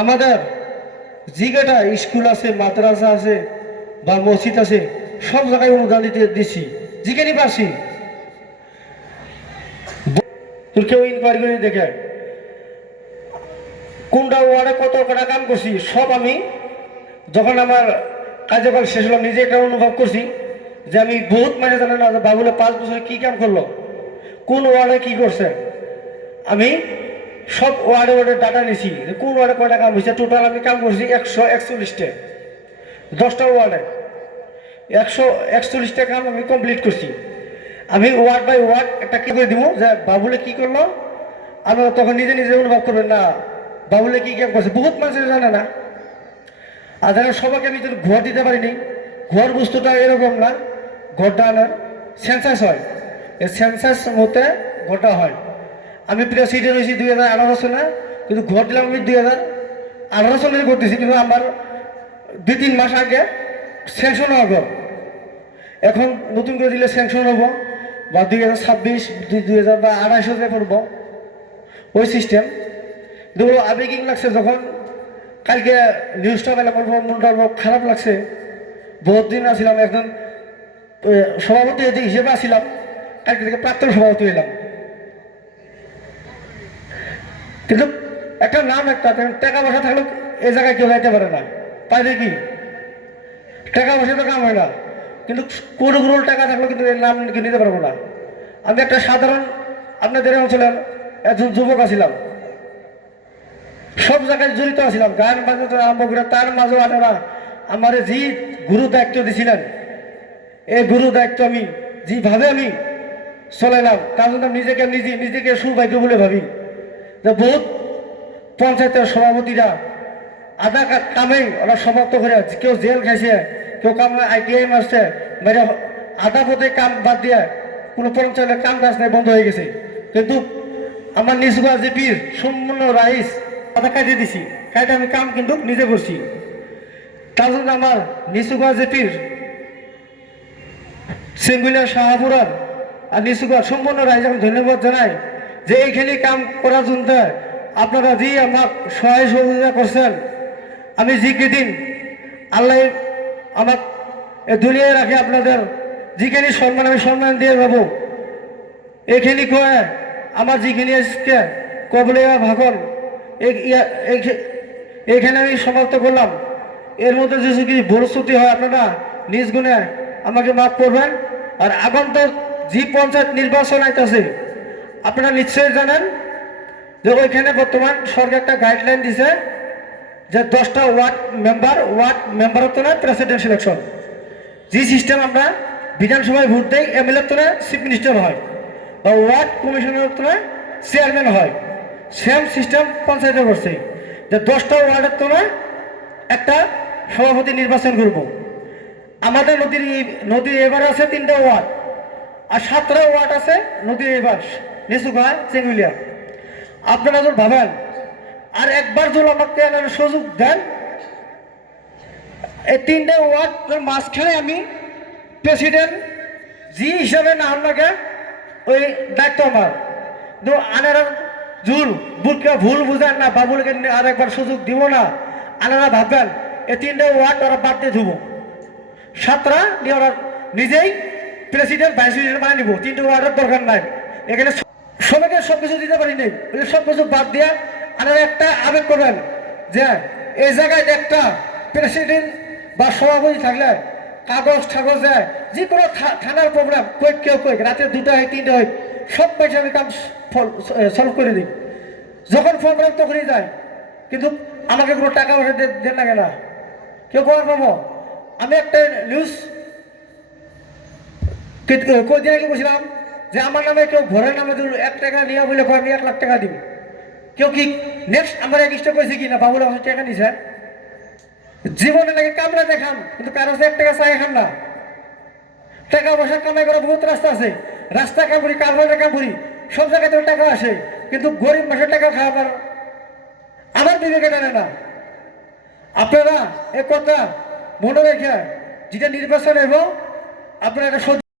আমাদের জিগাটা স্কুল আছে, মাদ্রাসা আছে বা মসজিদ আছে, সব জায়গায় অনুদান দিচ্ছি, যেখানে পারছি। কেউ ইনকোয়ারি করে দেখে কোনটা ওয়ার্ডে কত কটা কাম করছি, সব আমি যখন আমার কার্যকাল শেষ হলাম নিজে একটা অনুভব করছি যে আমি বহুত মানে জানে না যে বাবুলে 5 বছরে কি কাম করলো, কোন ওয়ার্ডে কি করছে। আমি সব ওয়ার্ডে ওয়ার্ডে ডাটা নিছি, কোন ওয়ার্ডে কয়টা কাম হয়েছে। টোটাল আমি কাম করছি 141টা, 10টা ওয়ার্ডে 141টা কাম আমি কমপ্লিট করছি। আমি ওয়ার্ড বাই ওয়ার্ড একটা কি করে দিব যে বাবুলে কি করলো, আমি তখন নিজে নিজে অনুভব করবেন না বাবুলে কি কাম করছে। বহুত মানুষ জানে না। আর যারা সবাইকে আমি যদি ঘর দিতে পারিনি, ঘর বস্তুটা এরকম না, ঘরটা আনার সেন্সাস হয়, এই সেন্সাস মতে ঘরটা হয়। আমি প্রেসিডেন্ট হয়েছি 2018 সালে, কিন্তু ঘর দিলাম আমি 2018 সালে করতেছি, কিন্তু আমার 2-3 মাস আগে স্যাংশন হওয়া। এখন নতুন করে দিলে স্যাংশন হবো বা 2026 2028 করবো, ওই সিস্টেম। দেখো আবেগিক লাগছে যখন কালকে নিউজটা পেলাম, মনটা খারাপ লাগছে। বহুত দিন আসছিলাম, একজন সভাপতি হিসেবে আসছিলাম, কালকে থেকে প্রাক্তন সভাপতি হইলাম। কিন্তু একটা নাম, একটা টাকা পয়সা থাকলে এই জায়গায় কেউ যাইতে পারে না, পাইলে কি টাকা পয়সা তো কাম হয় না, কিন্তু কোনো কোনো টাকা থাকলেও কিন্তু এর নাম নিতে পারবো না। আমি একটা সাধারণ আপনাদের অঞ্চলের একজন যুবক আছিলাম, সব জায়গায় জড়িত আছিলাম, গান বাজাতে আরম্ভ করে। তার মাঝেও আপনারা আমার যে গুরু দায়িত্ব দিয়েছিলেন, এই গুরু দায়িত্ব আমি যেভাবে আমি চলাইলাম, তার জন্য নিজেকে সৌভাগ্য বলে ভাবি। যে বহুত পঞ্চায়েতের সভাপতিরা আধা কামেই ওরা সমাপ্ত করে, কেউ জেল খাইছে, কেউ কাম ITI মারছে, মেরে আধা পথে কাম বাদ দিয়ে কোনো পঞ্চায়েতের কাম কাজ নেই, বন্ধ হয়ে গেছে। কিন্তু আমার নিচুগা জিপির সম্পূর্ণ রাইস কথা কাটিয়ে দিছি, কাটে আমি কাম কিন্তু নিজে করছি। তার জন্য আমার নিচুগা জিপির সিঙ্গুলিয়া শাহাপুরার আর নিচুগা সম্পূর্ণ রাইস আমি ধন্যবাদ জানাই যে এইখানে কাম করার জন্য আপনারা যে আমার সহায় সহযোগিতা করছেন। আমি যে কেদিন আল্লাহ আমার দুনিয়ায় রাখে, আপনাদের যেখানে সম্মান আমি সম্মান দিয়ে পাবো। এখানে কয়ে আমার যেখানে আজকে কবলে ভাগন এখানে আমি সমাপ্ত করলাম। এর মধ্যে যদি কি ভুলশ্রুতি হয় আপনারা নিজ গুণে আমাকে মাফ করবেন। আর আগন্তুক যে পঞ্চায়েত নির্বাচন আইতেছে, আপনারা নিশ্চয়ই জানেন যে ওইখানে বর্তমান সরকার একটা গাইডলাইন দিছে যে 10টা ওয়ার্ড মেম্বার তো না প্রেসিডেন্ট সিলেকশন। যে সিস্টেম আমরা বিধানসভায় ভোট দেই, MLA তো না চিফ মিনিস্টার হয়, বা ওয়ার্ড কমিশনার তো না চেয়ারম্যান হয়, সেম সিস্টেম পঞ্চায়েতে করছে যে 10টা ওয়ার্ডের তো না একটা সভাপতি নির্বাচন করব। আমাদের নদীর এবার আছে 3টা ওয়ার্ড, আর 7টা ওয়ার্ড আছে নদীর এবার নিচুগা চেঙ্গুলিয়া। আপনারা যদি ভাবেন আর একবার যদি আমাকে সুযোগ দেন, এই 3টে ওয়ার্ডের মাঝখানে আমি প্রেসিডেন্ট জি হিসাবে না হন লাগে, ওই দায়িত্ব আমার। আনারা ভুল বুঝেন না, বাবুলকে আর একবার সুযোগ দিব না। আনারা ভাববেন এই 3টে ওয়ার্ড ওরা বাদ দিয়ে ধুবো, 7টা নিয়ে ওরা নিজেই প্রেসিডেন্ট ভাইস প্রেসিডেন্ট মানে নিব। 3টে ওয়ার্ডের দরকার নাই, এখানে সবাইকে সবকিছু দিতে পারি নেই, সবকিছু বাদ দিয়ে আপনারা একটা আবেগ করবেন যে এই জায়গায় একটা প্রেসিডেন্ট বা সভাপতি থাকলে কাগজ দেয়, যে কোনো থানার প্রবলেম কেউ রাতে 2টা হয় 3টে হয়, সব পয়সা আমি কাম সলভ করে দিই। যখন প্রবলেম তখনই যায়, কিন্তু আমাকে কোনো টাকা পয়সা দেন লাগে না, কেউ কবার পাবো। আমি একটা নিউজ কদিন আগে বলছিলাম যে আমার নামে কেউ ঘরের নামে 1 টাকা নিয়ে বলে আমি 1 লাখ টাকা দিব। কেউ কি নেক্সট আমার এক ইষ্ট করেছে কি না বাবুল আমার টাকা নিছে, জীবনে লাগে কামড়া দেখান, কিন্তু কারো 1 টাকা চাই খান না। টাকা পয়সা কামাই করা বহুত রাস্তা আছে, রাস্তা কাম করি, কারবারের কাম করি, সব জায়গায় তো টাকা আসে, কিন্তু গরিব মানুষের টাকা খাওয়াবার আমার বিবেকে টানে না। আপনারা এ কথা মনে রেখে যেটা নির্বাচন হইব আপনারা